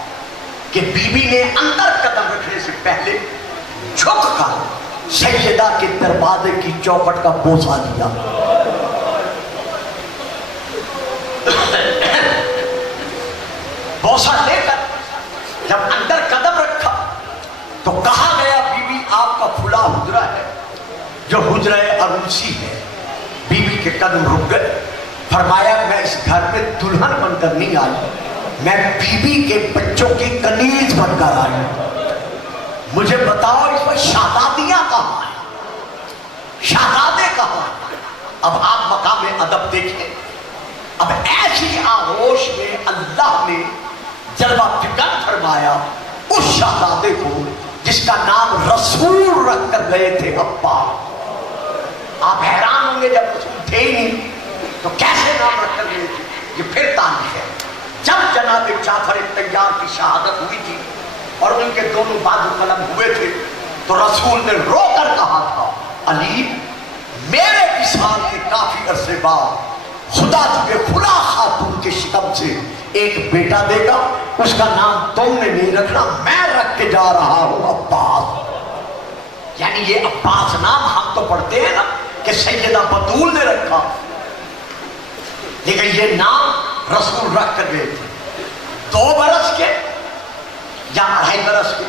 کہ بی بی نے اندر قدم رکھنے سے پہلے جھک کر سیدہ کے دروازے کی چوکھٹ کا بوسہ دیا۔ بوسہ لے کر جب اندر قدم رکھا تو کہا گیا بی بی آپ کا کھلا حجرہ ہے جو حجرہ عروسی ہے۔ بی بی کے قدم رک گئے، فرمایا میں اس گھر میں دلہن بن کر نہیں آئی، میں بی بی کے بچوں کی کنیز بن کر آئی۔ مجھے بتاؤ اس میں شہزادیاں کہاں ہیں، شہزادے کہاں ہیں؟ اب آپ مقام ادب دیکھیں، اب ایسی آغوش میں اللہ نے جلوہ فکن فرمایا اس شہزادے کو جس کا نام رسول رکھ کر گئے تھے ابا۔ آپ حیران ہوں گے جب رسول تھے ہی نہیں تو کیسے نام رکھ کر گئے تھے؟ یہ پھر تاریخ ہے۔ جب جناب جعفر طیار کی شہادت ہوئی تھی اور ان کے دونوں بازو قلم ہوئے تھے تو رسول نے رو کر کہا تھا علی میرے وصال کے کافی عرصے بعد خدا تجھے خلا خاتون کے شکم سے ایک بیٹا دے گا، اس کا نام تم نے نہیں رکھنا، میں رکھ کے جا رہا ہوں عباس۔ یعنی یہ عباس نام ہم تو پڑھتے ہیں نا کہ سیدہ بطول نے رکھا، لیکن یہ نام رسول رکھ کر گئے تھے 2 برس کے یا 2.5 برس کے،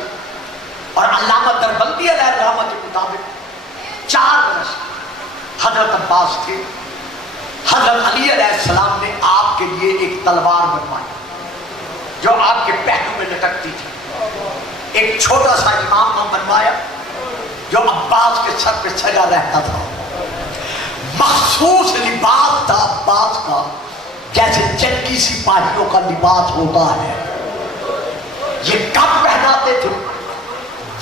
اور علامہ دربندی علیہ الرحمہ کے مطابق 4 برس حضرت عباس تھے۔ حضرت علی علیہ السلام نے آپ کے لیے ایک تلوار بنوائی جو آپ کے پہلو میں لٹکتی تھی، ایک چھوٹا سا امام بنوایا جو عباس کے سر پہ سجا رہتا تھا، مخصوص لباس تھا عباس کا جیسے جنگی سپاہیوں کا لباس ہوتا ہے۔ یہ کب پہناتے تھے؟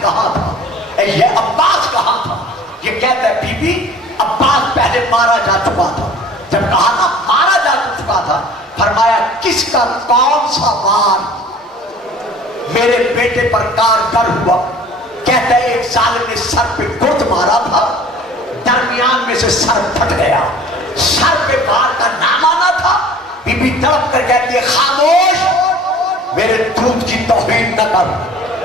کہاں تھا؟ یہ عباس کہاں تھا؟ یہ کہتا ہے بی بی عباس پہلے مارا جا چکا تھا. جب کہا نا مارا جا چکا تھا، فرمایا کس کا کون سا وار میرے بیٹے پر کارگر ہوا؟ کہتا ہے ایک ظالم نے سر پہ گرد مارا تھا، درمیان میں سے سر پھٹ گیا، سر پہ وار کا نام آنا تھا. بی بی تڑپ کر کہتی ہے خاموش، میرے دودھ کی توہین نہ کر.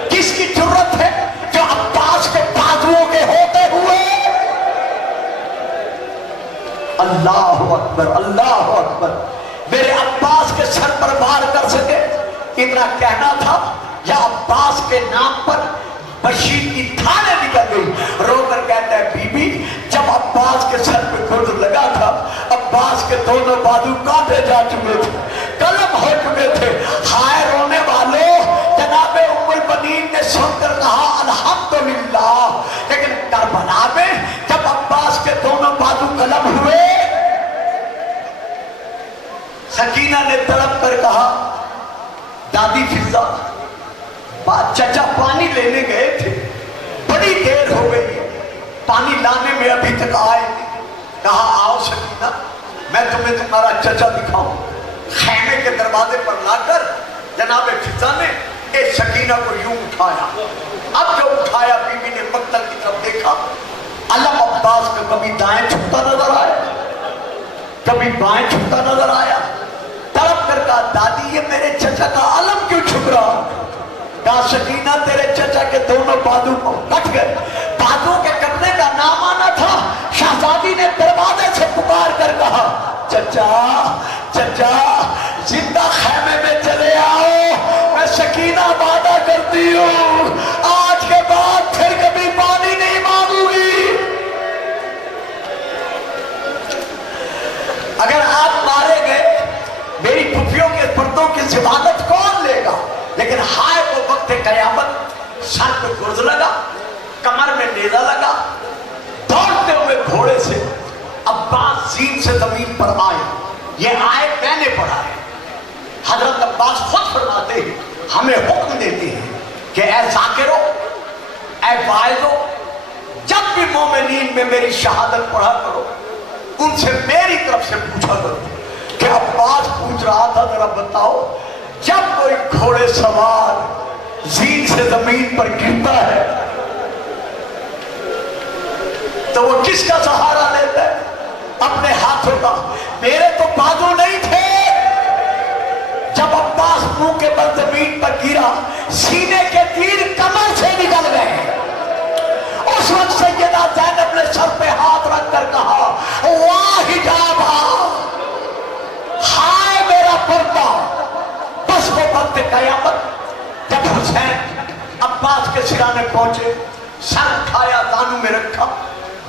کس کی جرت ہے جو عباس کے بازوؤں کے ہوتے ہوئے اللہ اکبر اللہ اکبر میرے عباس کے سر پر وار کر سکے؟ اتنا کہنا تھا یا عباس کے نام پر بشیر کی تھانے نکل گئی. رو کر کہتا ہے بی بی جب عباس کے سر پہ گرد لگا تھا، عباس کے دونوں بازو کاٹے جا چکے تھے، قلم ہو چکے تھے. ہائے رونے والوں، جناب ام البنین نے سن کر کہا الحمدللہ. لیکن کربلا میں جب عباس کے دونوں بازو قلم ہوئے، سکینہ نے تڑپ کر کہا دادی فضا، چچا پانی لینے گئے تھے، بڑی دیر ہو گئی، پانی لانے میں ابھی تک آئے نہیں. کہا آؤ سکینہ، میں تمہیں تمہارا چچا دکھاؤں. خیمے کے دروازے پر لا کر جناب فضا نے ایک سکینہ کو یوں اٹھایا. اب جو اٹھایا بی بی نے مقتل کی طرف دیکھا، علم عباس کو کبھی دائیں چھپتا نظر آیا، کبھی بائیں چھپتا نظر آیا. تڑپ کر کہا دادی یہ میرے چچا کا علم کیوں چھپ رہا؟ کہا سکینہ تیرے چچا کے دونوں بازو کٹ گئے. بازو کے کٹنے کا نام آنا تھا. شہزادی نے دروازے سے پکار کر کہا چچا چچا زندہ خیمے میں چلے آؤ، میں سکینہ وعدہ کرتی ہوں آج کے بعد پھر کبھی پانی نہیں مانگوں گی. اگر آپ مارے گئے میری پھپھیوں کے پردوں کی ضمانت کون لے گا؟ لیکن ہائے وہ وقت قیامت، سر پہ گرز لگا، کمر میں نیزہ لگا، دوڑتے ہوئے گھوڑے سے عباس زین سے زمین پر آئے. یہ آئے میں نے پڑھا ہے. حضرت عباس خود فرماتے ہیں، ہمیں حکم دیتے ہیں کہ اے ذاکرو، اے واعظو، جب بھی مومنین میں میری شہادت پڑھا کرو ان سے میری طرف سے پوچھا کرو. کہ عباس پوچھ رہا تھا ذرا بتاؤ، جب کوئی گھوڑے سوار زین سے زمین پر گرتا ہے تو وہ کس کا سہارا لیتا ہے؟ اپنے ہاتھوں کا. میرے تو بازو نہیں تھے. جب عباس منہ کے بل زمین پر گرا، سینے کے تیر کمر سے نکل گئے. اس وقت سیدہ زینب نے سر پہ ہاتھ رکھ کر کہا واہ حجابا، ہائے میرا پردہ. بس وہ وقت قیامت جب حسین عباس کے سرانے پہنچے، سر اٹھایا، دانوں میں رکھا،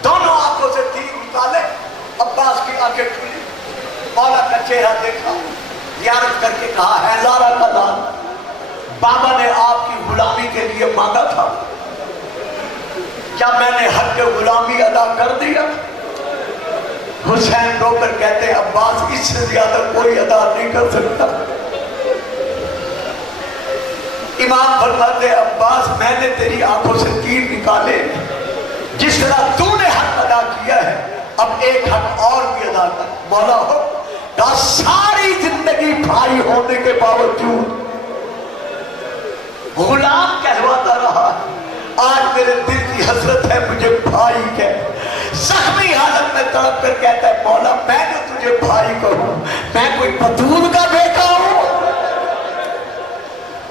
دونوں آنکھوں سے تیر نکالے. عباس کی آنکھیں کھلی، مولا کا چہرہ دیکھا، زیارت کر کے کہا ہے زارا کا لال، بابا نے آپ کی غلامی کے لیے مانگا تھا، کیا میں نے حق غلامی ادا کر دیا؟ حسین رو کر کہتے ہیں عباس اس سے زیادہ کوئی ادا نہیں کر سکتا. امام فرماتے عباس میں نے تیری آنکھوں سے تیر نکالے، جس طرح تو نے حق ادا کیا ہے اب ایک حق اور بھی ادا کر. مولا ہو کہ ساری زندگی بھائی ہونے کے باوجود غلام کہلواتا رہا. آج میرے دل کی حسرت ہے مجھے بھائی کہہ. زخمی حالت میں تڑپ کر کہتا ہے مولا میں جو تجھے بھائی کہوں، میں کوئی بطول کا بیٹا ہوں؟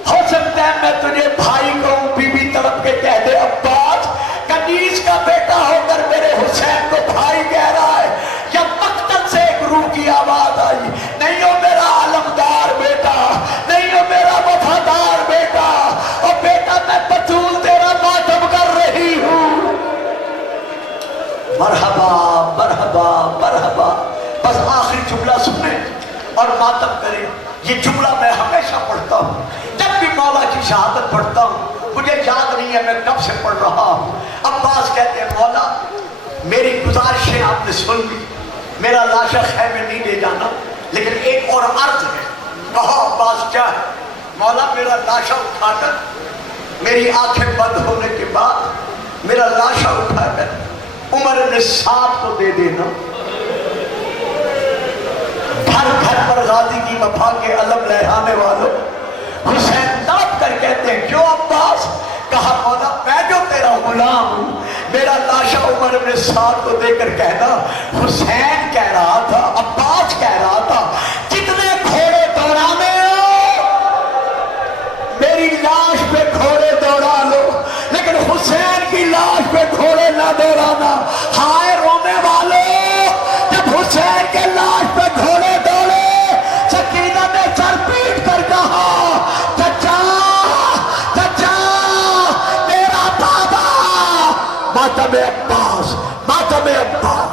ہو سکتا ہے میں تجھے بھائی کہوں. بی بی تڑپ کے کہہ دے عباس کنیز کا بیٹا ہو کر میرے حسین کو بھائی کہہ رہا ہے. یا مقتل سے ایک روح کی آواز آئی، نہیں ہو میرا علمدار بیٹا، نہیں ہو میرا وفادار بیٹا، اور بیٹا میں بطول تیرا ماتم کر رہی ہوں. مرحبا مرحبا مرحبا. بس آخری جملہ سنیں اور ماتم کریں. یہ جملہ میں ہمیشہ پڑھتا ہوں جب بھی مولا کی شہادت پڑھتا ہوں. مجھے یاد نہیں ہے میں کب سے پڑھ رہا ہوں. عباس کہتے ہیں مولا میری گزارشیں آپ نے سن لی، میرا لاشا خیمے نہیں لے جانا، لیکن ایک اور عرض ہے. کہو عباس کیا ہے؟ مولا میرا لاشا اٹھا کر میری آنکھیں بند ہونے کے بعد میرا لاشا اٹھا کر عمر ابن سعد کو دے دینا. گھر گھر پر غازی کی وفا کے علم لہرانے والوں. حسین ناپ کر کہتے ہیں کیوں عباس؟ کہا مولا میں جو تیرا غلام ہوں میرا لاشا عمر ابن سعد کو دے کر کہنا حسین کہہ رہا تھا، عباس کہہ رہا تھا جتنے گھوڑے دوڑانے میری لاش پہ گھوڑے دوڑا لو لیکن حسین کی لاش پہ گھوڑے نہ دوڑانا. ہائے رونے والوں، جب حسین کے لاش پہ گھوڑے دوڑے سکینہ نے سر پیٹ کر کہا چچا چچا میرا بابا. ماتم عباس، ماتم عباس.